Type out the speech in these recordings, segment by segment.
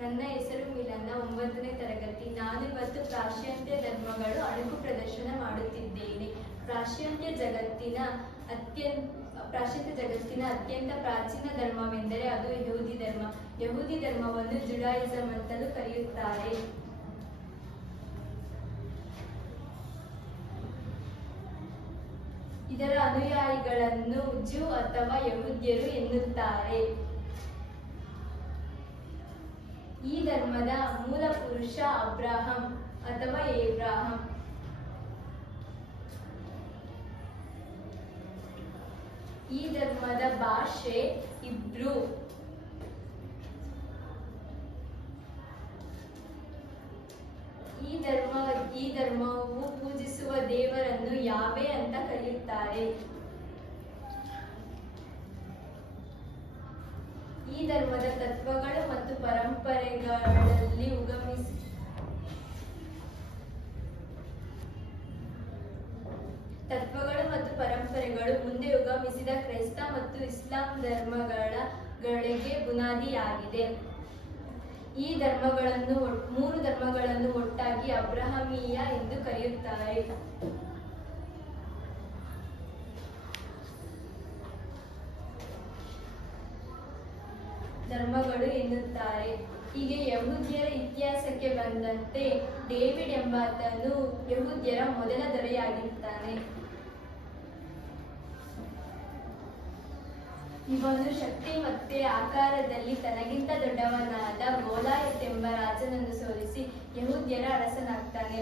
ನನ್ನ ಹೆಸರು ಮಿಲನ, 9ನೇ ತರಗತಿ. ನಾನು ಇವತ್ತು ಪಾಶ್ಚಾತ್ಯ ಧರ್ಮಗಳು ಅಣುಕು ಪ್ರದರ್ಶನ ಮಾಡುತ್ತಿದ್ದೇನೆ. ಪಾಶ್ಚಾತ್ಯ ಜಗತ್ತಿನ ಅತ್ಯಂತ ಪ್ರಾಚೀನ ಧರ್ಮವೆಂದರೆ ಅದು ಯಹೂದಿ ಧರ್ಮ. ಯಹೂದಿ ಧರ್ಮವನ್ನು ಜುಡಾಯಿಸಂ ಅಂತಲೂ ಕರೆಯುತ್ತಾರೆ. ಇದರ ಅನುಯಾಯಿಗಳನ್ನು ಜೂ ಅಥವಾ ಯಹೂದ್ಯರು ಎನ್ನುತ್ತಾರೆ. ಈ ಧರ್ಮದ ಮೂಲ ಪುರುಷ ಅಬ್ರಹಾಂ ಅಥವಾ ಏಬ್ರಾಹಂ. ಈ ಧರ್ಮದ ಭಾಷೆ ಇಬ್ರು. ಈ ಧರ್ಮವು ಪೂಜಿಸುವ ದೇವರನ್ನು ಯಾವೆ ಅಂತ ಕರೆಯುತ್ತಾರೆ. ಈ ಧರ್ಮದ ತತ್ವಗಳು ಮತ್ತು ಪರಂಪರೆಗಳಲ್ಲಿ ಮುಂದೆ ಉಗಮಿಸಿದ ಕ್ರೈಸ್ತ ಮತ್ತು ಇಸ್ಲಾಂ ಧರ್ಮಗಳಿಗೆ ಬುನಾದಿಯಾಗಿದೆ. ಈ ಮೂರು ಧರ್ಮಗಳನ್ನು ಒಟ್ಟಾಗಿ ಅಬ್ರಹಮೀಯ ಎಂದು ಕರೆಯುತ್ತಾರೆ. ಧರ್ಮಗಳು ಎನ್ನುತ್ತಾರೆ. ಹೀಗೆ ಯಹೂದ್ಯರ ಇತಿಹಾಸಕ್ಕೆ ಬಂದಂತೆ ಡೇವಿಡ್ ಎಂಬಾತನು ಯಹೂದ್ಯರ ಮೊದಲ ದೊರೆಯಾಗಿರ್ತಾನೆ. ಇವನು ಶಕ್ತಿ ಮತ್ತೆ ಆಕಾರದಲ್ಲಿ ತನಗಿಂತ ದೊಡ್ಡವನಾದ ಗೋಲಾಯತ್ ಎಂಬ ರಾಜನನ್ನು ಸೋಲಿಸಿ ಯಹೂದ್ಯರ ಅರಸನಾಗ್ತಾನೆ.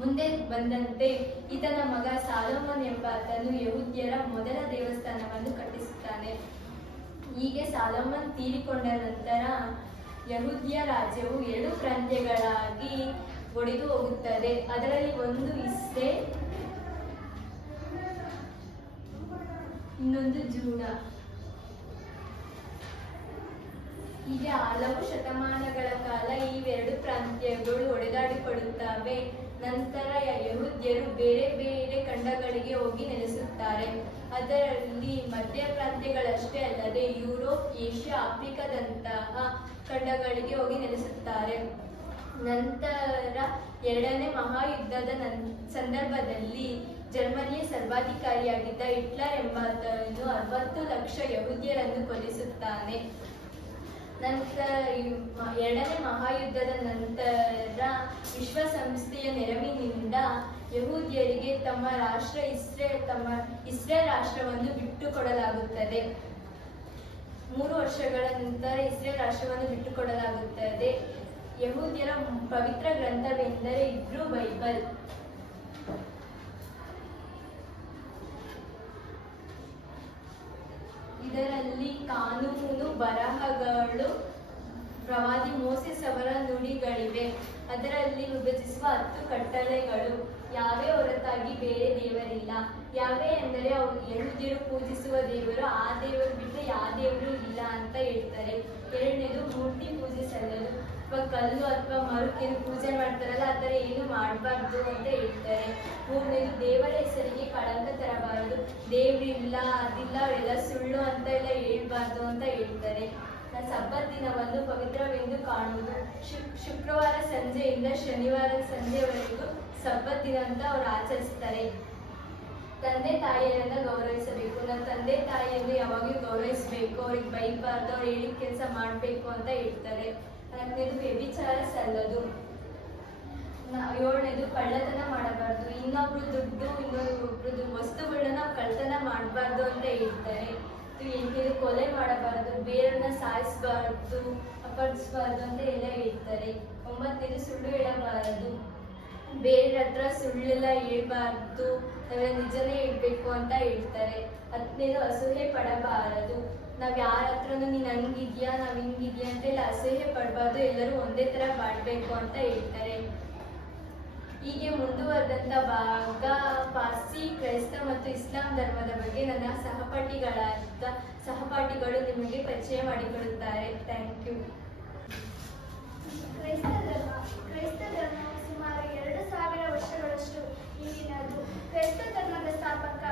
ಮುಂದೆ ಬಂದಂತೆ ಈತನ ಮಗ ಸಾಲೋಮನ್ ಎಂಬಾತನು ಯಹೂದ್ಯರ ಮೊದಲ ದೇವಸ್ಥಾನವನ್ನು ಕಟ್ಟಿಸುತ್ತಾನೆ. ಹೀಗೆ ಸಾಲೋಮನ್ ತೀರಿಕೊಂಡ ನಂತರ ಯಹೂದ್ಯ ರಾಜ್ಯವು 2 ಪ್ರಾಂತ್ಯಗಳಾಗಿ ಒಡೆದು ಹೋಗುತ್ತದೆ. ಅದರಲ್ಲಿ ಒಂದು ಇಸ್ರೇಲ್, ಇನ್ನೊಂದು ಜೂಡಾ. ಹೀಗೆ ಹಲವು ಶತಮಾನಗಳ ಕಾಲ ಈ 2 ಪ್ರಾಂತ್ಯಗಳು ಒಡೆದಾಡಿಕೊಳ್ಳುತ್ತವೆ. ನಂತರ ಯಹೂದ್ಯರು ಬೇರೆ ಬೇರೆ ಖಂಡಗಳಿಗೆ ಹೋಗಿ ನೆಲೆಸುತ್ತಾರೆ. ಅದರಲ್ಲಿ ಮಧ್ಯ ಪ್ರಾಂತ್ಯಗಳಷ್ಟೇ ಅಲ್ಲದೆ ಯುರೋಪ್, ಏಷ್ಯಾ, ಆಫ್ರಿಕಾದಂತಹ ಖಂಡಗಳಿಗೆ ಹೋಗಿ ನೆಲೆಸುತ್ತಾರೆ. ನಂತರ 2ನೇ ಮಹಾಯುದ್ಧದ ಸಂದರ್ಭದಲ್ಲಿ ಜರ್ಮನಿಯ ಸರ್ವಾಧಿಕಾರಿಯಾಗಿದ್ದ ಹಿಟ್ಲರ್ ಎಂಬಾತನು 60 ಲಕ್ಷ ಯಹೂದ್ಯರನ್ನು ಕೊಲ್ಲಿಸುತ್ತಾನೆ. ನಂತರ 2ನೇ ಮಹಾಯುದ್ಧದ ನಂತರ ವಿಶ್ವಸಂಸ್ಥೆಯ ನೆರವಿನಿಂದ ಯಹೂದ್ಯರಿಗೆ ತಮ್ಮ ಇಸ್ರೇಲ್ ರಾಷ್ಟ್ರವನ್ನು ಬಿಟ್ಟುಕೊಡಲಾಗುತ್ತದೆ. 3 ವರ್ಷಗಳ ನಂತರ ಇಸ್ರೇಲ್ ರಾಷ್ಟ್ರವನ್ನು ಬಿಟ್ಟುಕೊಡಲಾಗುತ್ತದೆ. ಯಹೂದ್ಯರ ಪವಿತ್ರ ಗ್ರಂಥವೆಂದರೆ ಇಬ್ರೂ ಬೈಬಲ್. ಇದರಲ್ಲಿ ಕಾನೂನು ಬರಹಗಳು, ಪ್ರವಾದಿ ಮೋಸೆಸ್ ಅವರ ನುಡಿಗಳಿವೆ. ಅದರಲ್ಲಿ ವಿಭಜಿಸುವ 10 ಕಟ್ಟಳೆಗಳು. ಯಾವೇ ಹೊರತಾಗಿ ಬೇರೆ ದೇವರಿಲ್ಲ. ಯಾವೇ ಎಂದರೆ ಅವರು ಯಹೂದ್ಯರು ಪೂಜಿಸುವ ದೇವರು, ಆ ದೇವರು ಬಿಟ್ಟರೆ ಯಾವ ದೇವರು ಇಲ್ಲ ಅಂತ ಹೇಳ್ತಾರೆ. 2ನೇದು ಮೂರ್ತಿ ಪೂಜೆ ಸಲ್ಲದು. ಅಥವಾ ಕಲ್ಲು ಅಥವಾ ಮರುಕೇನು ಪೂಜೆ ಮಾಡ್ತಾರಲ್ಲ ಆ ಥರ ಏನು ಮಾಡಬಾರ್ದು ಅಂತ ಹೇಳ್ತಾರೆ. 3ನೇದು ದೇವರ ಹೆಸರಿಗೆ ಕಳಂಕ ತರಬಾರದು. ದೇವರಿಲ್ಲ, ಅದಿಲ್ಲ, ಅವೆಲ್ಲ ಸುಳ್ಳು ಅಂತ ಎಲ್ಲ ಹೇಳ್ಬಾರ್ದು ಅಂತ ಹೇಳ್ತಾರೆ. ಸಬ್ಬತ್ ದಿನವನ್ನು ಪವಿತ್ರವೆಂದು ಕಾಣುವುದು. ಶುಕ್ರವಾರ ಸಂಜೆಯಿಂದ ಶನಿವಾರ ಸಂಜೆವರೆಗೂ ಸಬ್ಬತ್ ದಿನ ಅಂತ ಅವ್ರು ಆಚರಿಸ್ತಾರೆ. ತಂದೆ ತಾಯಿಯರನ್ನ ಗೌರವಿಸಬೇಕು. ನನ್ನ ತಂದೆ ತಾಯಿಯನ್ನು ಯಾವಾಗಲೂ ಗೌರವಿಸಬೇಕು. ಅವ್ರಿಗೆ ಬೈಬಾರ್ದು, ಅವ್ರು ಹೇಳಿದ ಕೆಲಸ ಮಾಡಬೇಕು ಅಂತ ಹೇಳ್ತಾರೆ. 4ನೇದು ವ್ಯಭಿಚಾರ ಸಲ್ಲದು. 7ನೇದು ಕಳ್ಳತನ ಮಾಡಬಾರ್ದು. ಇನ್ನೊಬ್ರು ದುಡ್ಡು, ಇನ್ನೊಬ್ರದ್ದು ವಸ್ತುಗಳನ್ನ ಕಳ್ಳತನ ಮಾಡಬಾರ್ದು ಅಂತ ಹೇಳ್ತಾರೆ. 8ನೇದು ಕೊಲೆ ಮಾಡಬಾರದು, ಬೇರನ್ನ ಸಾಯಿಸಬಾರದು, ಅಪಹರಿಸಬಾರದು ಅಂತ ಎಲ್ಲ ಹೇಳ್ತಾರೆ. 9ನೇದು ಸುಳ್ಳು ಹೇಳಬಾರದು. ಬೇರೆ ಹತ್ರ ಸುಳ್ಳೆಲ್ಲ ಹೇಳ್ಬಾರ್ದು, ನಾವೆಲ್ಲ ನಿಜನೇ ಹೇಳ್ಬೇಕು ಅಂತ ಹೇಳ್ತಾರೆ. 10ನೇದು ಅಸೂಹೆ ಪಡಬಾರದು. ನಾವ್ ಯಾರ ಹತ್ರನೂ ನೀನ್ ಹಂಗಿದ್ಯಾ, ನಾವ್ ಹಿಂಗಿದ್ಯಾ ಅಂತೆಲ್ಲ ಅಸೂಹೆ ಪಡಬಾರ್ದು. ಎಲ್ಲರೂ ಒಂದೇ ತರ ಬಾಳ್ಬೇಕು ಅಂತ ಹೇಳ್ತಾರೆ. ಹೀಗೆ ಮುಂದುವರೆದಂತ ಭಾಗ ಪಾರ್ಸಿ, ಕ್ರೈಸ್ತ ಮತ್ತು ಇಸ್ಲಾಂ ಧರ್ಮದ ಬಗ್ಗೆ ನನ್ನ ಸಹಪಾಠಿಗಳು ನಿಮಗೆ ಪರಿಚಯ ಮಾಡಿಕೊಡುತ್ತಾರೆ. Thank you. ಕ್ರೈಸ್ತ ಧರ್ಮವು ಸುಮಾರು 2000 ವರ್ಷಗಳಷ್ಟು ಹಿಂದಿನದು. ಕ್ರೈಸ್ತ ಧರ್ಮದ ಸ್ಥಾಪಕ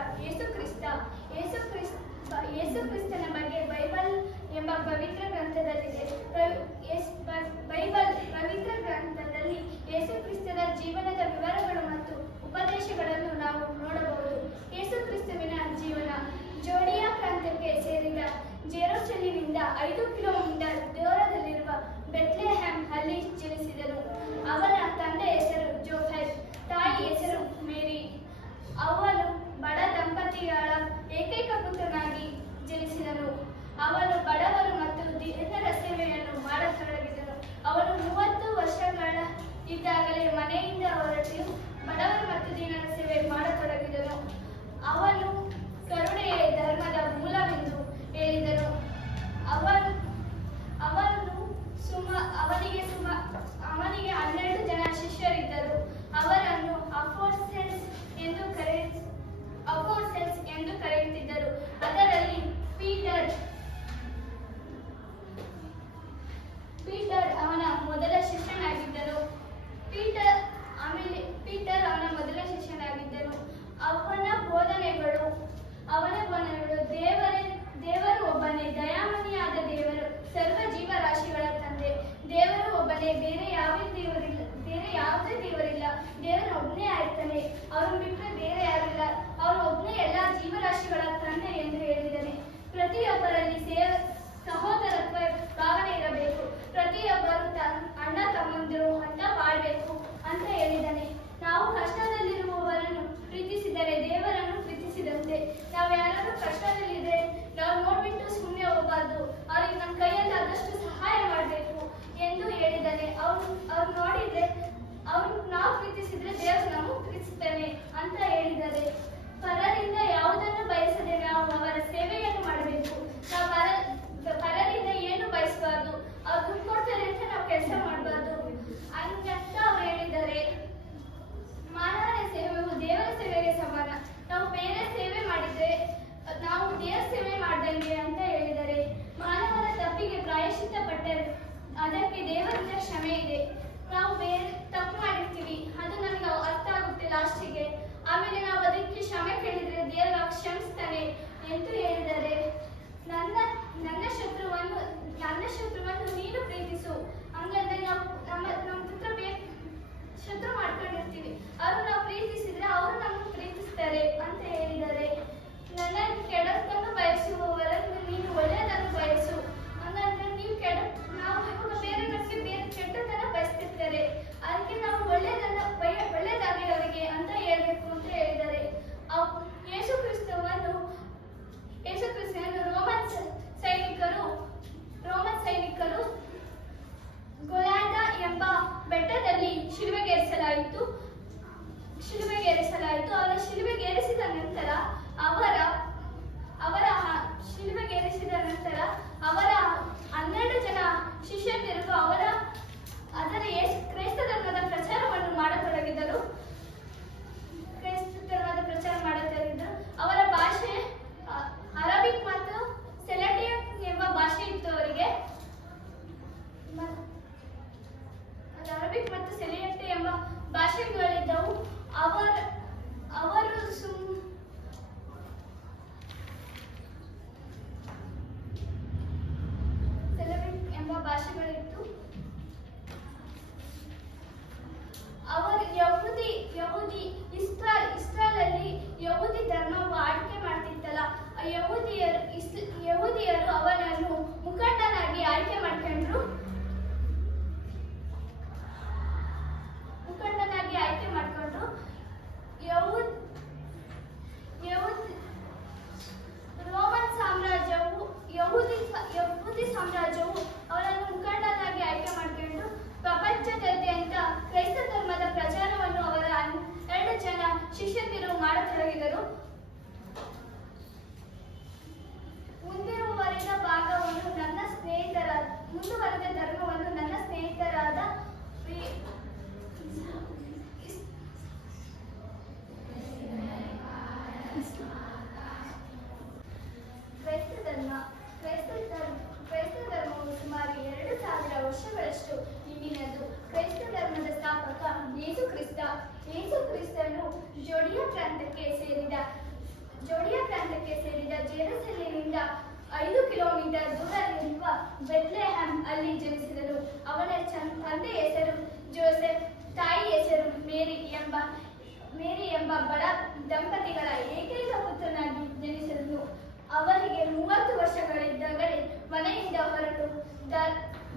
ಯೇಸು ಕ್ರಿಸ್ತನ ಬಗ್ಗೆ ಬೈಬಲ್ ಎಂಬ ಪವಿತ್ರ ಗ್ರಂಥದಲ್ಲಿದೆ. ಬೈಬಲ್ ಪವಿತ್ರ ಗ್ರಂಥದಲ್ಲಿ ಯೇಸು ಕ್ರಿಸ್ತನ ಜೀವನದ ವಿವರಗಳು ಮತ್ತು ಉಪದೇಶಗಳನ್ನು ನಾವು ನೋಡಬಹುದು. ಯೇಸು ಕ್ರಿಸ್ತುವಿನ ಜೀವನ ಜೋಡಿಯಾ ಪ್ರಾಂತ್ಯಕ್ಕೆ ಸೇರಿದ ಜೆರುಸಲೇಮಿನಿಂದ 5 ಕಿಲೋಮೀಟರ್ ದೂರದಲ್ಲಿರುವ ಬೆತ್ಲೆಹೆಮ್ ಅಲ್ಲಿ ಜನಿಸಿದನು. ಅವನ ತಂದೆ ಹೆಸರು ಜೋಸೆಫ್, ತಾಯಿ ಹೆಸರು ಮೇರಿ. ಅವನು ಬಡ ದಂಪತಿಗಳ ಏಕೈಕ ಪುತ್ರನಾಗಿ ಜನಿಸಿದನು. ಅವನು ಬಡವರು ಮತ್ತು ದೀನರ ಸೇವೆಯನ್ನು ಮಾಡತೊಡಗಿದನು. ಅವನು 30 ವರ್ಷಗಳ ಇದ್ದಾಗಲೇ ಮನೆಯಿಂದ ಹೊರಟು ಬಡವರು ಮತ್ತು ದೀನರ ಸೇವೆ ಮಾಡತೊಡಗಿದನು. ಅವನು ಕರುಣೆಯೇ ಧರ್ಮದ ಮೂಲವೆಂದು ಹೇಳಿದನು. ಅವನಿಗೆ 12 ಜನ ಶಿಷ್ಯರಿದ್ದರು. ಅವರನ್ನು ಅಪೊಸ್ತಲರು ಎಂದು ಕರೆಯುತ್ತಿದ್ದರು. ಅದರಲ್ಲಿ ಪೀಟರ್ ಅವನ ಮೊದಲ ಶಿಷ್ಯನಾಗಿದ್ದನು. ಅವನ ಬೋಧನೆಗಳು ದೇವರು ಒಬ್ಬನೇ, ದಯಾಮಯಿಯಾದ ದೇವರು, ಸರ್ವ ಜೀವರಾಶಿಗಳ ತಂದೆ. ದೇವರು ಒಬ್ಬನೇ, ಬೇರೆ ಯಾವುದೇ ದೇವರಿಲ್ಲ. ದೇವರು ಒಬ್ಬನೇ ಆಯ್ತಾನೆ, ಅವನು ಬಿಟ್ಟರೆ ಬೇರೆ ಯಾರಿಲ್ಲ. ಅವನು ಒಬ್ಬನೇ ಎಲ್ಲ ಜೀವರಾಶಿಗಳ ತಂದೆ ಎಂದು ಹೇಳಿದ್ದಾನೆ. ಪ್ರತಿಯೊಬ್ಬರಲ್ಲಿ ಸಹೋದರತ್ವ ಭಾವನೆ ಇರಬೇಕು. ಪ್ರತಿಯೊಬ್ಬರು ಅಣ್ಣ ತಮ್ಮಂದಿರು ಅಂತ ಬಾಳ್ಬೇಕು ಅಂತ ಹೇಳಿದ್ದಾನೆ. ನಾವು ಕಷ್ಟದಲ್ಲಿರುವವರನ್ನು ಪ್ರೀತಿಸಿದರೆ ದೇವರನ್ನು ಪ್ರೀತಿಸಿದಂತೆ. ನಾವು ಯಾರಾದ್ರೂ ಕಷ್ಟದಲ್ಲಿದ್ರೆ ನಾವು ನೋಡ್ಬಿಟ್ಟು ಸುಮ್ಮನೆ ಹೋಗಬಾರ್ದು, ಅವ್ರಿಗೆ ನಮ್ಮ ಕೈಯಲ್ಲಿ ಆದಷ್ಟು ಸಹಾಯ ಮಾಡಬೇಕು ಎಂದು ಹೇಳಿದ್ದಾನೆ. ಅವ್ರು ನೋಡಿದ್ರೆ ನಾವು ಪ್ರೀತಿಸಿದ್ರೆ ದೇವರು ನಾವು ಪ್ರೀತಿಸುತ್ತಾನೆ ಅಂತ ಹೇಳಿದ್ದಾರೆ. ಪರರಿಂದ ಯಾವುದನ್ನು ಬಯಸದೆ ನಾವು ಅವರ ಸೇವೆಯನ್ನು ಮಾಡಬೇಕು. ನಾವು ಪರರಿಂದ ಏನು ಬಯಸಬಾರ್ದು. ಅವ್ರು ದುಡ್ಡು ಕೊಡ್ತಾರೆ ಅಂತ ನಾವು ಕೆಲಸ ಮಾಡಬಾರ್ದು ಅಂತ ಅವ್ರು ಹೇಳಿದ್ದಾರೆ. ಮಾನವನ ಸೇವೆಯು ದೇವರ ಸೇವೆಗೆ ಸಮಾನ. ನಾವು ಬೇರೆ ಸೇವೆ ಮಾಡಿದ್ರೆ ನಾವು ದೇವರ ಸೇವೆ ಮಾಡ್ದಂಗೆ ಅಂತ ಹೇಳಿದ್ದಾರೆ. ಮಾನವನ ತಪ್ಪಿಗೆ ಪ್ರಾಯಶ್ಚಿತ್ತ ಪಟ್ಟರೆ ಅದಕ್ಕೆ ದೇವರಿಂದ ಕ್ಷಮೆ ಇದೆ. ನಾವು ಬೇರೆ ತಪ್ಪು ಮಾಡಿರ್ತೀವಿ, ಅದು ನಮಗೆ ಅರ್ಥ ಆಗುತ್ತೆ ಲಾಸ್ಟಿಗೆ. ಆಮೇಲೆ ನಾವು ಅದಕ್ಕೆ ಕ್ಷಮೆ ಕೇಳಿದ್ರೆ ದೇವರು ಕ್ಷಮಿಸ್ತಾನೆ ಎಂದು ಹೇಳಿದ್ದಾರೆ. ನನ್ನ ಶತ್ರುವನ್ನು ನೀನು ಪ್ರೀತಿಸು. ಹಂಗಂದ್ರೆ ನಾವು ನಮ್ಮ ಹತ್ರ ಶತ್ರು ಮಾಡ್ಕೊಂಡಿರ್ತೀವಿ, ಅವರು ನಾವು ಪ್ರೀತಿಸಿದ್ರೆ ಅವರು ನಮ್ಮನ್ನು ಪ್ರೀತಿಸ್ತಾರೆ ಅಂತ ಹೇಳಿದ್ದಾರೆ. ನನ್ನನ್ನು ಕೆಡಕನ್ನು ಬಯಸುವವರನ್ನು ನೀನು ಒಳ್ಳೆಯದನ್ನು ಬಯಸು. ಹಂಗಂದ್ರೆ ನಾವು ಇವಾಗ ಬೇರೆ ಕೆಟ್ಟದನ್ನ ಬಯಸ್ತಿರ್ತಾರೆ, ಅದಕ್ಕೆ ನಾವು ಒಳ್ಳೆಯದಾಗಲಿ ಅವರಿಗೆ ಅಂತ ಹೇಳ್ಬೇಕು ಅಂತ ಹೇಳಿದ್ದಾರೆ. ಯೇಸು ಕ್ರಿಸ್ತನನ್ನು ರೋಮನ್ ಸೈನಿಕರು ಗೊಲಾದ ಎಂಬ ಬೆಟ್ಟದಲ್ಲಿ ಶಿಲುಬೆಗೇರಿಸಲಾಯಿತು. ಅವರ ಶಿಲುಬೆಗೇರಿಸಿದ ನಂತರ ಅವರ 12 ಜನ ಶಿಷ್ಯಂದಿರು ಕ್ರೈಸ್ತ ಧರ್ಮದ ಪ್ರಚಾರವನ್ನು ಮಾಡತೊಡಗಿದರು. ಅವರ ಭಾಷೆ ಅರಬಿಕ್ ಮತ್ತು ಸೆಲೆಟಿಯಕ್ ಎಂಬ ಭಾಷೆ ಇತ್ತು ಅವರಿಗೆ. ಅರಬಿಕ್ ಮತ್ತು ಸೆಲೆಟಿಯಕ್ ಎಂಬ ಭಾಷೆಗಳಿದ್ದವು. ಅವರು ಇಸ್ರಾಯೇಲಲ್ಲಿ ಯಹೂದಿ ಧರ್ಮವು ಆಳ್ವಿಕೆ ಮಾಡ್ತಿತ್ತಲ್ಲ, ಯಹೂದಿಯರು ಅವನನ್ನು ಮುಖಂಡನಾಗಿ ಆಯ್ಕೆ ಮಾಡ್ಕೊಂಡ್ರು. ರೋಮನ್ ಸಾಮ್ರಾಜ್ಯವು ಯಹೂದಿ ಸಾಮ್ರಾಜ್ಯವು ಅವರನ್ನು ಮುಖಂಡನಾಗಿ ಆಯ್ಕೆ ಮಾಡಿಕೊಂಡು ಪ್ರಪಂಚದಾದ್ಯಂತ ಕ್ರೈಸ್ತ ಧರ್ಮದ ಪ್ರಚಾರವನ್ನು ಅವರ 12 ಜನ ಶಿಷ್ಯಂದಿರು ಮಾಡತೊಡಗಿದರು. ಮುಂದುವರೆದ ಧರ್ಮವನ್ನು ನನ್ನ ಸ್ನೇಹಿತರಾದ ಕ್ರೈಸ್ತ ಧರ್ಮವು ಸುಮಾರು 2000 ವರ್ಷಗಳಷ್ಟು ಹಿಂದಿನದು. ಕ್ರೈಸ್ತ ಧರ್ಮದ ಸ್ಥಾಪಕ ಯೇಸು ಕ್ರಿಸ್ತನು ಜೋಡಿಯಾ ಪ್ರಾಂತ್ಯಕ್ಕೆ ಸೇರಿದ ಜೆರುಸಲೇಮಿನಿಂದ 5 ಕಿಲೋಮೀಟರ್ ದೂರದಲ್ಲಿರುವ ಬೆತ್ಲೆಹೆಮ್ ಅಲ್ಲಿ ಜನಿಸಿದನು. ಅವನ ಎಂಬ ಬಡ ದಂಪತಿಗಳ ಏಕೈಕ ಪುತ್ರನಾಗಿ ಜನಿಸಿದನು. ಅವರಿಗೆ 30 ವರ್ಷಗಳಿದ್ದಾಗಲೇ ಮನೆಯಿಂದ ಹೊರಟು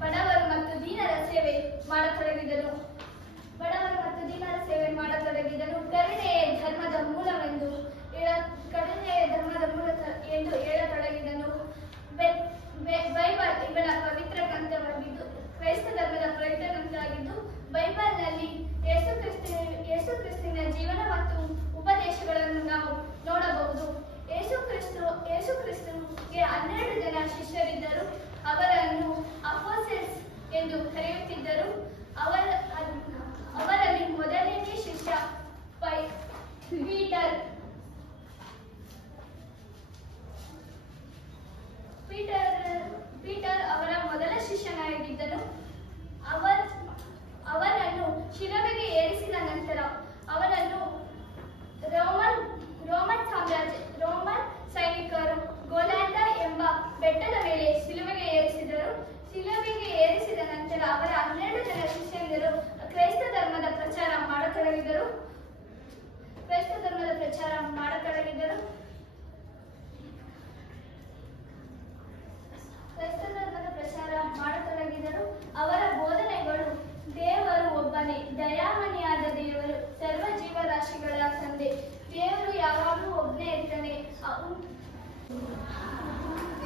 ಬಡವರು ಮತ್ತು ದೀನರ ಸೇವೆ ಮಾಡತೊಡಗಿದನು. ಕರುಣೆಯೇ ಧರ್ಮದ ಮೂಲವೆಂದು ಹೇಳತೊಡಗಿದನು. ಬೈಬಲ್ ಇವನ ಪವಿತ್ರ ಗ್ರಂಥವಾಗಿದ್ದು ಕ್ರೈಸ್ತ ಧರ್ಮದ ಪವಿತ್ರ ಗ್ರಂಥವಾಗಿದ್ದು ಬೈಬಲ್ನಲ್ಲಿ ಯೇಸುಕ್ರಿಸ್ತನ ಜೀವನ ಮತ್ತು ಉಪದೇಶಗಳನ್ನು ನಾವು ನೋಡಬಹುದು. ಯೇಸುಕ್ರಿಸ್ತನಿಗೆ 12 ಜನ ಶಿಷ್ಯರಿದ್ದರು. ಅವರನ್ನು ಅಪೋಸ್ಟಲ್ಸ್ ಎಂದು ಕರೆಯುತ್ತಿದ್ದರು. ಅವರಲ್ಲಿ ಮೊದಲನೇ ಶಿಷ್ಯ ಪೀಟರ್ ಅವರ ಮೊದಲ ಶಿಷ್ಯನಾಗಿದ್ದನು. ಅವನನ್ನು ಶಿಲುಬೆಗೆ ಏರಿಸಿದ ನಂತರ ಅವನನ್ನು ರೋಮನ್ ಸೈನಿಕರು ಗೋಲ್ಯಾಟ ಎಂಬ ಬೆಟ್ಟದ ಮೇಲೆ ಶಿಲುಬೆಗೆ ಏರಿಸಿದರು. ಶಿಲುಬೆಗೆ ಏರಿಸಿದ ನಂತರ ಅವರ 12 ಜನ ಶಿಷ್ಯಂದಿರು ಕ್ರೈಸ್ತ ಧರ್ಮದ ಪ್ರಚಾರ ಮಾಡತೊಡಗಿದರು. ಅವರ ಬೋಧನೆಗಳು ದೇವರು ಒಬ್ಬನೇ, ದಯಾಮಣಿಯಾದ ದೇವರು, ಸರ್ವ ಜೀವರಾಶಿಗಳ ತಂದೆ. ದೇವರು ಯಾವಾಗಲೂ ಒಬ್ಬನೇ ಇರ್ತಾನೆ.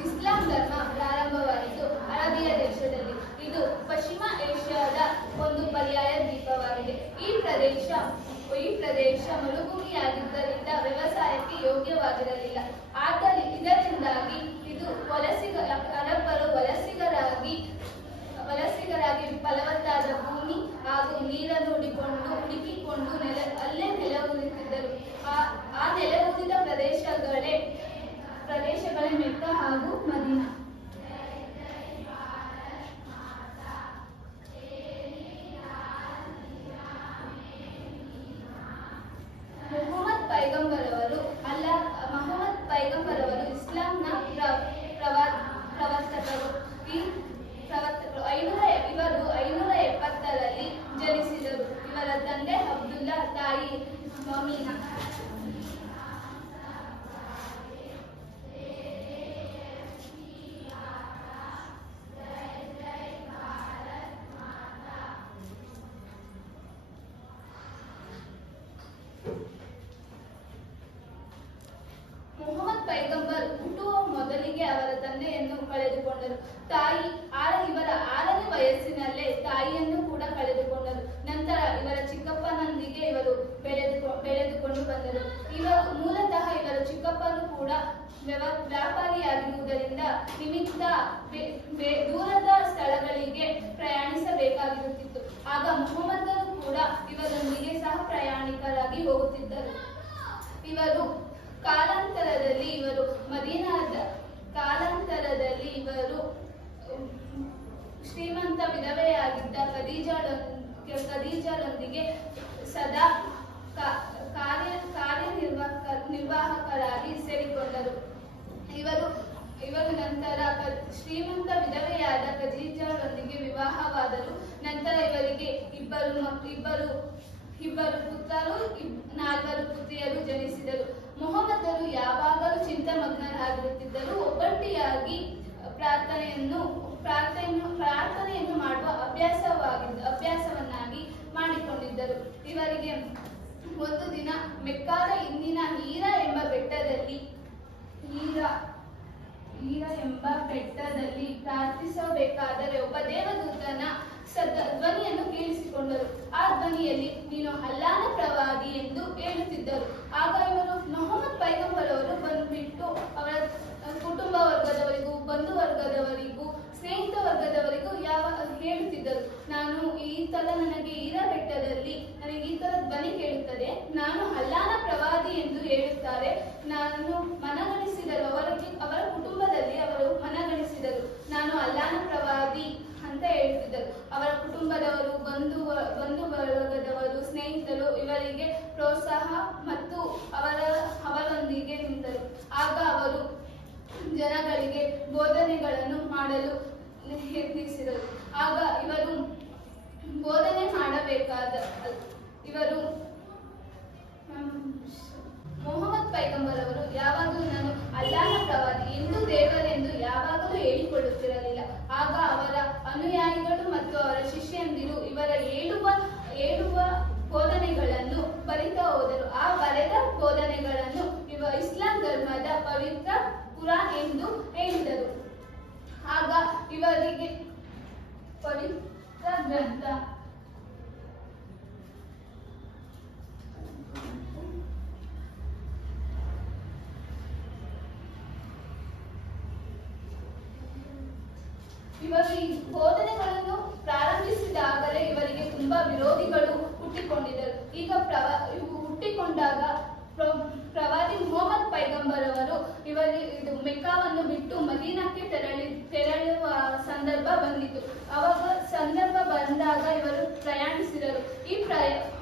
ಇಸ್ಲಾಂ ಧರ್ಮ ಪ್ರಾರಂಭವಾಗಿದ್ದು ಅರೇಬಿಯಾ ದೇಶದಲ್ಲಿ. ಇದು ಪಶ್ಚಿಮ ಏಷ್ಯಾದ ಒಂದು ಪರ್ಯಾಯ ದ್ವೀಪವಾಗಿದೆ. ಈ ಪ್ರದೇಶ ಮರುಭೂಮಿಯಾಗಿದ್ದರಿಂದ ವ್ಯವಸಾಯಕ್ಕೆ ಯೋಗ್ಯವಾಗಿರಲಿಲ್ಲ. ಇದರಿಂದಾಗಿ ಇದು ಅರಬ್ಬರು ವಲಸಿಗರಾಗಿ ಫಲವತ್ತಾದ ಭೂಮಿ ಹಾಗೂ ನೀರನ್ನು ಹುಡುಕಿಕೊಂಡು ಅಲ್ಲೇ ನೆಲೆಯೂರುತ್ತಿದ್ದರು. ಆ ನೆಲೆಯೂರಿದ ಪ್ರದೇಶಗಳೇ ಮೆಕ್ಕ ಹಾಗೂ ಮದೀನಾ. ಮೊಹಮ್ಮದ್ ಪೈಗಂಬರವರು ಇಸ್ಲಾಂನ ಪ್ರವರ್ತಕರು. ಇವರು 570ರಲ್ಲಿ ಜನಿಸಿದರು. ಇವರ ತಂದೆ ಅಬ್ದುಲ್ಲಾ, ತಾಯಿ ಮಮೀನಾ. ಮೊಹಮ್ಮದ್ ಪೈಗಂಬರ್ ಹುಟ್ಟುವ ಮೊದಲಿಗೆ ಅವರ ತಂದೆಯನ್ನು ಕಳೆದುಕೊಂಡರು. ಇವರ 6ನೇ ವಯಸ್ಸಿನಲ್ಲೇ ತಾಯಿಯನ್ನು ಕೂಡ ಕಳೆದುಕೊಂಡರು. ನಂತರ ಇವರ ಚಿಕ್ಕಪ್ಪನೊಂದಿಗೆ ಇವರು ಬೆಳೆದುಕೊಂಡು ಬಂದರು. ಮೂಲತಃ ಇವರ ಚಿಕ್ಕಪ್ಪನು ಕೂಡ ವ್ಯಾಪಾರಿಯಾಗಿರುವುದರಿಂದ ದೂರದ ಸ್ಥಳಗಳಿಗೆ ಪ್ರಯಾಣಿಸಬೇಕಾಗಿರುತ್ತಿತ್ತು. ಆಗ ಮೊಹಮ್ಮದನು ಕೂಡ ಇವರೊಂದಿಗೆ ಸಹ ಪ್ರಯಾಣಿಕರಾಗಿ ಹೋಗುತ್ತಿದ್ದರು. ಕಾಲಾಂತರದಲ್ಲಿ ಇವರು ಶ್ರೀಮಂತ ವಿಧವೆಯಾಗಿದ್ದ ಖದೀಜಳೊಂದಿಗೆ ಸದಾ ಕಾರ್ಯನಿರ್ವಾಹಕರಾಗಿ ಸೇರಿಕೊಂಡರು. ಇವರು ನಂತರ ಶ್ರೀಮಂತ ವಿಧವೆಯಾದ ಖದೀಜಳೊಂದಿಗೆ ವಿವಾಹವಾದರು. ನಂತರ ಇವರಿಗೆ ಇಬ್ಬರು ಪುತ್ರರು 4 ಪುತ್ರಿಯರು ಜನಿಸಿದರು. ಮೊಹಮ್ಮದರು ಯಾವಾಗಲೂ ಚಿಂತಾಮಗ್ನರಾಗಿರುತ್ತಿದ್ದರು. ಒಬ್ಬಂಟಿಯಾಗಿ ಪ್ರಾರ್ಥನೆಯನ್ನು ಮಾಡುವ ಅಭ್ಯಾಸವನ್ನಾಗಿ ಮಾಡಿಕೊಂಡಿದ್ದರು. ಇವರಿಗೆ ಒಂದು ದಿನ ಮೆಕ್ಕಾದ ಇಂದಿನ ಹೀರಾ ಎಂಬ ಬೆಟ್ಟದಲ್ಲಿ ಪ್ರಾರ್ಥಿಸಬೇಕಾದರೆ ಒಬ್ಬ ದೇವದೂತನ ಧ್ವನಿಯನ್ನು ಕೇಳಿಸಿಕೊಂಡರು. ಆ ಧ್ವನಿಯಲ್ಲಿ ನೀನು ಅಲ್ಲಾಹನ ಪ್ರವಾದಿ ಎಂದು ಹೇಳುತ್ತಿದ್ದರು. ಆಗ ಇವರು ಮೊಹಮ್ಮದ್ ಪೈಗಂಬರ್ ಅವರು ಬಂದ್ಬಿಟ್ಟು ಅವರ ಕುಟುಂಬ ವರ್ಗದವರಿಗೂ, ಬಂಧು ವರ್ಗದವರಿಗೂ, ಸ್ನೇಹಿತ ವರ್ಗದವರಿಗೂ ಹೇಳುತ್ತಿದ್ದರು, ನನಗೆ ಹೀರಾ ಬೆಟ್ಟದಲ್ಲಿ ನನಗೆ ಈ ತರ ಧ್ವನಿ ಕೇಳುತ್ತದೆ, ನಾನು ಅಲ್ಲಾಹನ ಪ್ರವಾದಿ ಎಂದು ಹೇಳುತ್ತಾರೆ. ನಾನು ಮನಗಣಿಸಿದರು, ಅವರ ಕುಟುಂಬದಲ್ಲಿ ಅವರು ಮನಗಣಿಸಿದರು, ನಾನು ಅಲ್ಲಾಹನ ಪ್ರವಾದಿ ಅಂತ ಹೇಳುತ್ತಿದ್ದರು. ಅವರ ಕುಟುಂಬದವರು, ಬಂಧು ವರ್ಗದವರು, ಸ್ನೇಹಿತರು ಇವರಿಗೆ ಪ್ರೋತ್ಸಾಹ ಮತ್ತು ಅವರೊಂದಿಗೆ ನಿಂತರು. ಆಗ ಅವರು ಜನಗಳಿಗೆ ಬೋಧನೆಗಳನ್ನು ಮಾಡಲು ಯತ್ನಿಸಿದರು. ಆಗ ಇವರು ಬೋಧನೆ ಮಾಡಬೇಕಾದ ಮತ್ತು ಅವರ ಶಿಷ್ಯಂದಿರು ಇವರ ಏಳುವ ಬೋಧನೆಗಳನ್ನು ಬರಿತಾ ಹೋದರು. ಆ ಬರೆದ ಬೋಧನೆಗಳನ್ನು ಇಸ್ಲಾಂ ಧರ್ಮದ ಪವಿತ್ರ ಕುರಾನ್ ಎಂದು ಹೇಳಿದರು. ಆಗ ಇವರಿಗೆ ಪವಿತ್ರ ಗ್ರಂಥ ಇವರು ಈ ಬೋಧನೆಗಳನ್ನು ಪ್ರಾರಂಭಿಸಿದಾಗಲೇ ಇವರಿಗೆ ತುಂಬಾ ವಿರೋಧಿಗಳು ಹುಟ್ಟಿಕೊಂಡಿದ್ದರು. ಈಗ ಇವು ಹುಟ್ಟಿಕೊಂಡಾಗ ಪ್ರವಾದಿ ಮೊಹಮ್ಮದ್ ಪೈಗಂಬರ್ ಅವರು ಇದು ಮೆಕ್ಕಾವನ್ನು ಬಿಟ್ಟು ಮದೀನಕ್ಕೆ ತೆರಳುವ ಸಂದರ್ಭ ಬಂದಿತು. ಅವಾಗ ಸಂದರ್ಭ ಬಂದಾಗ ಇವರು ಪ್ರಯಾಣಿಸಿದರು. ಈ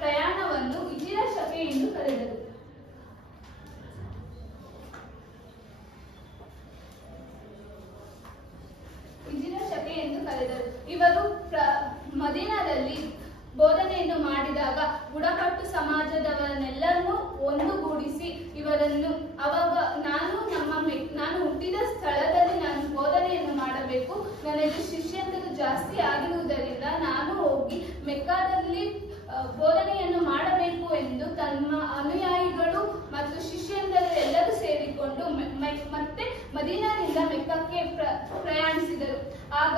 ಪ್ರಯಾಣವನ್ನು ಹಿಜಿರ ಶಕೆ ಎಂದು ಕರೆದರು. ಇವರು ಮದೀನಾದಲ್ಲಿ ಬೋಧನೆಯನ್ನು ಮಾಡಿದಾಗ ಬುಡಕಟ್ಟು ಸಮಾಜದವರನ್ನೆಲ್ಲರನ್ನೂ ಒಂದುಗೂಡಿಸಿ ಇವರನ್ನು ಅವಾಗ ನಾನು ಹುಟ್ಟಿದ ಸ್ಥಳದಲ್ಲಿ ನಾನು ಬೋಧನೆಯನ್ನು ಮಾಡಬೇಕು, ನನಗೆ ಶಿಷ್ಯಂದರು ಜಾಸ್ತಿ ಆಗಿರುವುದರಿಂದ ನಾನು ಹೋಗಿ ಮೆಕ್ಕಾದಲ್ಲಿ ಬೋಧನೆಯನ್ನು ಮಾಡಬೇಕು ಎಂದು ತಮ್ಮ ಅನುಯಾಯಿಗಳು ಮತ್ತು ಶಿಷ್ಯಂದರು ಎಲ್ಲರೂ ಸೇರಿಕೊಂಡು ಮತ್ತೆ ಮದೀನಾದಿಂದ ಮೆಕ್ಕಕ್ಕೆ ಪ್ರಯಾಣಿಸಿದರು. ಆಗ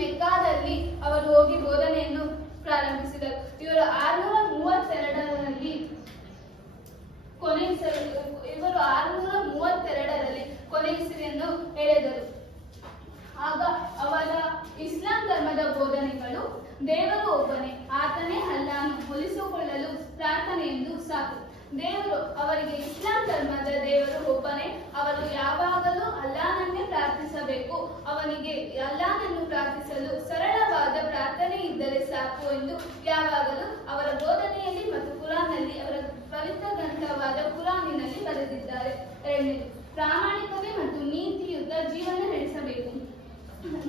ಮೆಕ್ಕಾದಲ್ಲಿ ಅವರು ಹೋಗಿ ಬೋಧನೆಯನ್ನು ಪ್ರಾರಂಭಿಸಿದರು. ಇವರು 632ರಲ್ಲಿ ಕೊನೆಯುಸಿರೆಯನ್ನು ಎಳೆದರು. ಆಗ ಅವರ ಇಸ್ಲಾಂ ಧರ್ಮದ ಬೋಧನೆಗಳು ದೇವರು ಒಬ್ಬನೇ, ಆತನೇ ಅಲ್ಲಾಹನು ಹೋಲಿಸಿಕೊಳ್ಳಲು ಪ್ರಾರ್ಥನೆ ಎಂದು ಸಾಕು. ದೇವರು ಅವರಿಗೆ ಇಸ್ಲಾಂ ಧರ್ಮದ ದೇವರು ಒಬ್ಬನೇ, ಅವರು ಯಾವಾಗಲೂ ಅಲ್ಲಾಹನನ್ನೇ ಪ್ರಾರ್ಥಿಸಬೇಕು, ಅವನಿಗೆ ಅಲ್ಲಾಹನನ್ನು ಪ್ರಾರ್ಥಿಸಲು ಸರಳವಾದ ಪ್ರಾರ್ಥನೆ ಇದ್ದರೆ ಸಾಕು ಎಂದು ಯಾವಾಗಲೂ ಅವರ ಬೋಧನೆಯಲ್ಲಿ ಮತ್ತು ಕುರಾನ್ನಲ್ಲಿ ಅವರ ಪವಿತ್ರ ಗ್ರಂಥವಾದ ಕುರಾನಿನಲ್ಲಿ ಬರೆದಿದ್ದಾರೆ. ಎರಡನೇದು, ಪ್ರಾಮಾಣಿಕತೆ ಮತ್ತು ನೀತಿಯುತ ಜೀವನ ನಡೆಸಬೇಕು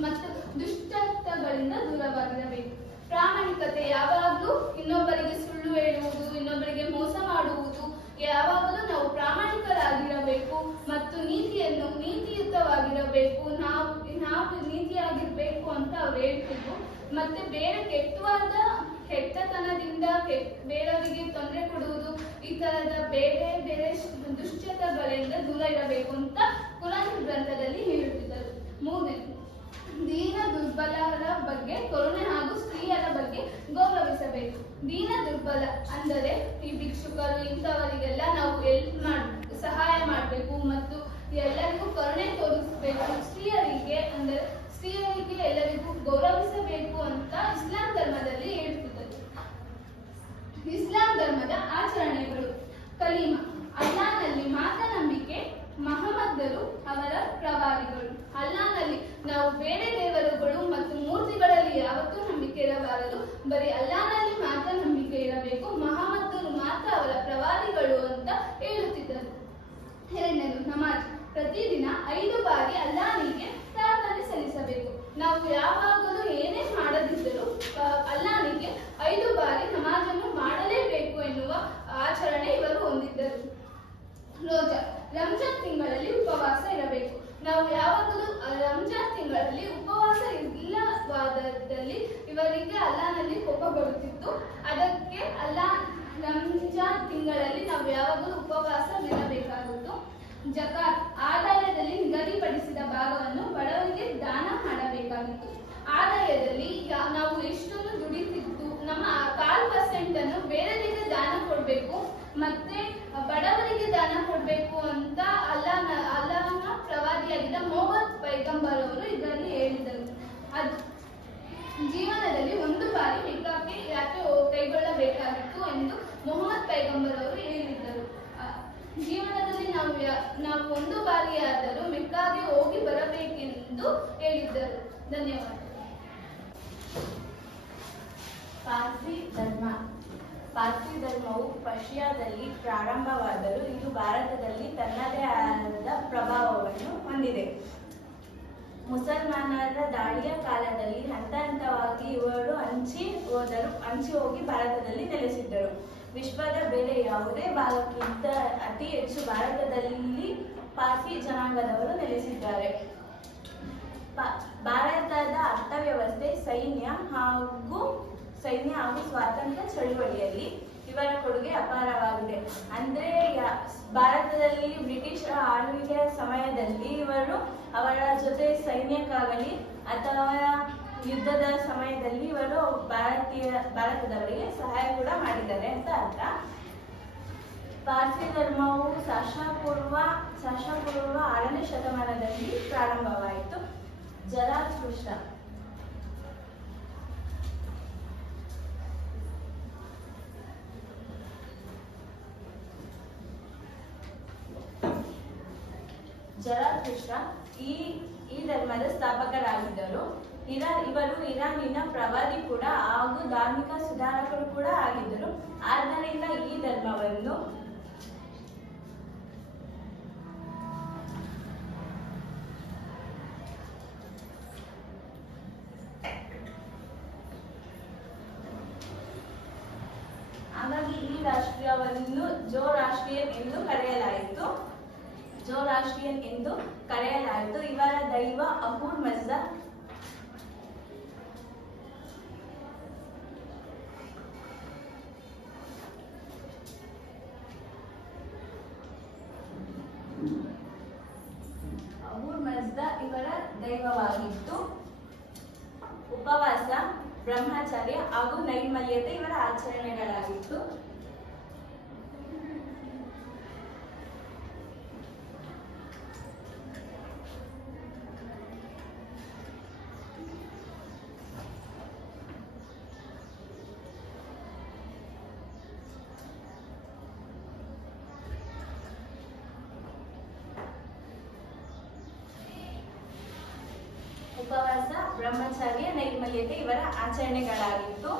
ಮತ್ತು ದುಷ್ಟಗಳಿಂದ ದೂರವಾಗಿರಬೇಕು. ಪ್ರಾಮಾಣಿಕತೆ ಯಾವಾಗಲೂ ಇನ್ನೊಬ್ಬರಿಗೆ ಸುಳ್ಳು ಹೇಳುವುದು, ಇನ್ನೊಬ್ಬರಿಗೆ ಮೋಸ ಮಾಡುವುದು, ಯಾವಾಗಲೂ ನಾವು ಪ್ರಾಮಾಣಿಕರಾಗಿರಬೇಕು ಮತ್ತು ನೀತಿಯುತವಾಗಿರಬೇಕು. ನಾವು ನೀತಿಯಾಗಿರ್ಬೇಕು ಅಂತ ಅವ್ರು ಹೇಳ್ತಿದ್ರು. ಮತ್ತೆ ಬೇರೆ ಕೆಟ್ಟತನದಿಂದ ಬೇರೆಯವರಿಗೆ ತೊಂದರೆ ಕೊಡುವುದು, ಈ ತರದ ಬೇರೆ ಬೇರೆ ದುಶ್ಚಟಗಳಿಂದ ದೂರ ಇರಬೇಕು ಅಂತ ಕುರಾನ್ ಗ್ರಂಥದಲ್ಲಿ ಹೇಳುತ್ತಿದ್ದರು. ಮೂರನೇದು, ದೀನ ದುರ್ಬಲರ ಬಗ್ಗೆ ಕರುಣೆ ಹಾಗೂ ಸ್ತ್ರೀಯರ ಬಗ್ಗೆ ಗೌರವಿಸಬೇಕು. ದೀನ ದುರ್ಬಲ ಅಂದರೆ ಈ ಭಿಕ್ಷುಕರು ಇಂಥವರಿಗೆಲ್ಲ ನಾವು ಸಹಾಯ ಮಾಡಬೇಕು ಮತ್ತು ಎಲ್ಲರಿಗೂ ಕರುಣೆ ತೋರಿಸಬೇಕು. ಸ್ತ್ರೀಯರಿಗೆ ಎಲ್ಲರಿಗೂ ಗೌರವಿಸಬೇಕು ಅಂತ ಇಸ್ಲಾಂ ಧರ್ಮದಲ್ಲಿ ಹೇಳ್ತಿದ್ದರು. ಇಸ್ಲಾಂ ಧರ್ಮದ ಆಚರಣೆಗಳು: ಕಲಿಮಾ, ಅಲ್ಲಾಹನಲ್ಲಿ ಮಾತ್ರ ನಂಬಿಕೆ, ಮಹಮ್ಮದರು ಅವರ ಪ್ರವಾದಿಗಳು. ಅಲ್ಲಾಹನಲ್ಲಿ ನಾವು ಬೇರೆ ದೇವರುಗಳು ಮತ್ತು ಮೂರ್ತಿಗಳಲ್ಲಿ ಯಾವತ್ತೂ ನಂಬಿಕೆ ಇರಬಾರದು, ಬರೀ ಅಲ್ಲಾಹನಲ್ಲಿ ಮಾತ್ರ ನಂಬಿಕೆ ಇರಬೇಕು, ಮಹಮ್ಮದರು ಮಾತ್ರ ಅವರ ಪ್ರವಾದಿಗಳು ಅಂತ ಹೇಳುತ್ತಿದ್ದರು. ಎರಡನೇದು, ನಮಾಜ್. ಪ್ರತಿದಿನ 5 ಬಾರಿ ಅಲ್ಲಾಹನಿಗೆ ಪ್ರಾರ್ಥನೆ ಸಲ್ಲಿಸಬೇಕು. ನಾವು ಯಾವಾಗಲೂ ಏನೇ ಮಾಡದಿದ್ದರೂ ಅಲ್ಲಾಹನಿಗೆ 5 ಬಾರಿ ನಮಾಜನ್ನು ಮಾಡಲೇಬೇಕು ಎನ್ನುವ ಆಚರಣೆ ಇವರು ಹೊಂದಿದ್ದರು. ರೋಜಾ, ರಂಜಾನ್ ತಿಂಗಳಲ್ಲಿ ಉಪವಾಸ ಇರಬೇಕು. ನಾವು ಯಾವಾಗಲೂ ರಂಜಾನ್ ತಿಂಗಳಲ್ಲಿ ಉಪವಾಸ ಇಲ್ಲವಾದಲ್ಲಿ ಇವರಿಗೆ ಅಲ್ಲಾಹನಲ್ಲಿ ಕೋಪ ಬರುತ್ತಿತ್ತು. ಅದಕ್ಕೆ ರಂಜಾನ್ ತಿಂಗಳಲ್ಲಿ ನಾವು ಯಾವಾಗಲೂ ಉಪವಾಸ ಇರಬೇಕಾಗಿತ್ತು. ಜಕಾತ್, ಆದಾಯದಲ್ಲಿ ನಿಗದಿಪಡಿಸಿದ ಭಾಗವನ್ನು ಬಡವರಿಗೆ ದಾನ ಮಾಡಬೇಕಾಗಿತ್ತು. ಆದಾಯದಲ್ಲಿ ನಾವು ಎಷ್ಟೊಂದು ದುಡಿತಿದ್ದು ನಮ್ಮ 1/4% ಅನ್ನು ಬೇರೆಯವರಿಗೆ ದಾನ ಕೊಡಬೇಕು ಮತ್ತೆ ಬಡವರಿಗೆ ದಾನ ಕೊಡಬೇಕು ಅಂತ ಅಲ್ಲಾಹನ ಪ್ರವಾದಿಯಾಗಿದ್ದ ಮೊಹಮ್ಮದ್ ಪೈಗಂಬರ್ ಅವರು ಇದರಲ್ಲಿ ಹೇಳಿದರು. ಜೀವನದಲ್ಲಿ 1 ಬಾರಿ ಮೆಕ್ಕಾಕ್ಕೆ ಯಾಕೆ ಕೈಗೊಳ್ಳಬೇಕಾಗಿತ್ತು ಎಂದು ಮೊಹಮ್ಮದ್ ಪೈಗಂಬರ್ ಅವರು ಹೇಳಿದ್ದರು. ಜೀವನದಲ್ಲಿ ನಾವು 1 ಬಾರಿಯಾದರೂ ಮೆಕ್ಕಾಗೆ ಹೋಗಿ ಬರಬೇಕೆಂದು ಹೇಳಿದ್ದರು. ಧನ್ಯವಾದ. ಪಾರ್ಸಿ ಧರ್ಮವು ಪರ್ಷಿಯಾದಲ್ಲಿ ಪ್ರಾರಂಭವಾದರೂ ಇದು ಭಾರತದಲ್ಲಿ ತನ್ನದೇ ಆದ ಪ್ರಭಾವವನ್ನು ಹೊಂದಿದೆ. ಮುಸಲ್ಮಾನರ ದಾಳಿಯ ಕಾಲದಲ್ಲಿ ಹಂತ ಹಂತವಾಗಿ ಇವರು ಹಂಚಿ ಹೋಗಿ ಭಾರತದಲ್ಲಿ ನೆಲೆಸಿದ್ದರು. ವಿಶ್ವದ ಬೇರೆ ಯಾವುದೇ ಭಾಗಕ್ಕಿಂತ ಅತಿ ಹೆಚ್ಚು ಭಾರತದಲ್ಲಿ ಪಾರ್ಸಿ ಜನಾಂಗದವರು ನೆಲೆಸಿದ್ದಾರೆ. ಭಾರತದ ಅರ್ಥವ್ಯವಸ್ಥೆ ಸೈನ್ಯ ಹಾಗೂ ಸ್ವಾತಂತ್ರ್ಯ ಚಳುವಳಿಯಲ್ಲಿ ಇವರ ಕೊಡುಗೆ ಅಪಾರವಾಗಿದೆ. ಅಂದ್ರೆ ಭಾರತದಲ್ಲಿ ಬ್ರಿಟಿಷರ ಆಳ್ವಿಕೆಯ ಸಮಯದಲ್ಲಿ ಇವರು ಅವರ ಜೊತೆ ಸೈನ್ಯಕ್ಕಾಗಲಿ ಅಥವಾ ಯುದ್ಧದ ಸಮಯದಲ್ಲಿ ಇವರು ಭಾರತದವರಿಗೆ ಸಹಾಯ ಕೂಡ ಮಾಡಿದ್ದಾರೆ ಅಂತ ಅರ್ಥ. ಪಾರ್ಸಿ ಧರ್ಮವು ಸಾಶಾಪೂರ್ವ 6ನೇ ಶತಮಾನದಲ್ಲಿ ಪ್ರಾರಂಭವಾಯಿತು. ಜರಾಥುಷ್ಟ್ರ ಈ ಧರ್ಮದ ಸ್ಥಾಪಕರಾಗಿದ್ದರು. ಇವರು ಇರಾನಿನ ಪ್ರವಾದಿ ಕೂಡ ಹಾಗೂ ಧಾರ್ಮಿಕ ಸುಧಾರಕರು ಕೂಡ ಆಗಿದ್ದರು. ಆದ್ದರಿಂದ ಈ ಧರ್ಮವನ್ನು ಹಾಗಾಗಿ ಈ ರಾಷ್ಟ್ರೀಯವನ್ನು ಜೋರಾಷ್ಟ್ರಿಯನ್ ಎಂದು ಕರೆಯಲಾಯಿತು. ಇವರ ದೈವ ಅಹೂರ್ ಮಜ್ದಾ. ಇವರ ದೈವವಾಗಿತ್ತು. ಉಪವಾಸ, ಬ್ರಹ್ಮಚರ್ಯ ಹಾಗೂ ನೈರ್ಮಲ್ಯತೆ ಇವರ ಆಚರಣೆಗಳಾಗಿತ್ತು. ಉಪವಾಸ, ಬ್ರಹ್ಮಚರ್ಯ, ನೈರ್ಮಲ್ಯತೆ ಇವರ ಆಚರಣೆಗಳಾಗಿತ್ತು.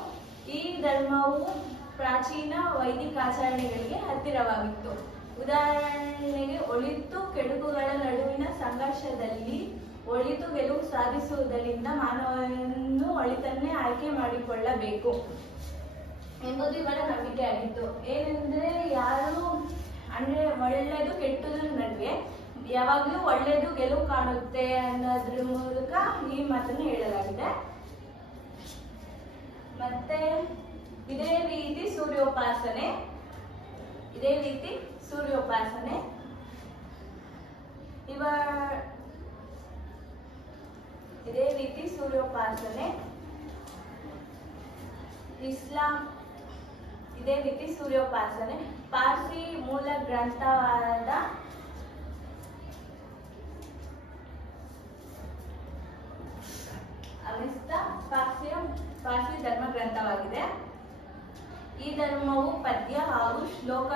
ಈ ಧರ್ಮವು ಪ್ರಾಚೀನ ವೈದಿಕ ಆಚರಣೆಗಳಿಗೆ ಹತ್ತಿರವಾಗಿತ್ತು. ಉದಾಹರಣೆಗೆ, ಒಳಿತು ಕೆಡುಕುಗಳ ನಡುವಿನ ಸಂಘರ್ಷದಲ್ಲಿ ಒಳಿತು ಗೆಲುವು ಸಾಧಿಸುವುದರಿಂದ ಮಾನವನು ಒಳಿತನ್ನೇ ಆಯ್ಕೆ ಮಾಡಿಕೊಳ್ಳಬೇಕು ಎಂಬುದು ಇವರ ನಂಬಿಕೆಯಾಗಿತ್ತು. ಏನೆಂದ್ರೆ ಅಂದ್ರೆ ಒಳ್ಳೆಯದು ಕೆಟ್ಟದ್ರ ನಡುವೆ ಯಾವಾಗಲೂ ಒಳ್ಳೆಯದು ಗೆಲುವು ಕಾಣುತ್ತೆ ಅನ್ನೋದ್ರ ಮೂಲಕ ಈ ಮಾತನ್ನು ಹೇಳಲಾಗಿದೆ. ಮತ್ತೆ ಇದೇ ರೀತಿ ಸೂರ್ಯೋಪಾಸನೆ ಪಾರ್ಸಿ ಮೂಲ ಗ್ರಂಥವಾದ ಪಾರ್ಸಿ ಧರ್ಮ ಗ್ರಂಥವಾಗಿದೆ. ಈ ಧರ್ಮವು ಪದ್ಯ ಹಾಗೂ ಶ್ಲೋಕ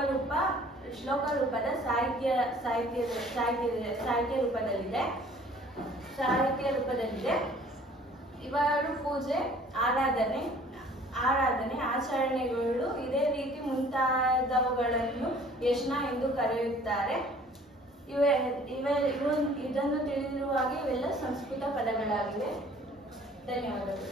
ರೂಪದ ಸಾಹಿತ್ಯ ರೂಪದಲ್ಲಿದೆ. ಇವರು ಪೂಜೆ, ಆರಾಧನೆ, ಆಚರಣೆಗಳು ಇದೇ ರೀತಿ ಮುಂತಾದವುಗಳನ್ನು ಯಜ್ಞ ಎಂದು ಕರೆಯುತ್ತಾರೆ. ಇದನ್ನು ತಿಳಿದಿರುವ ಹಾಗೆ ಇವೆಲ್ಲ ಸಂಸ್ಕೃತ ಪದಗಳಾಗಿವೆ. ಧನ್ಯವಾದಗಳು.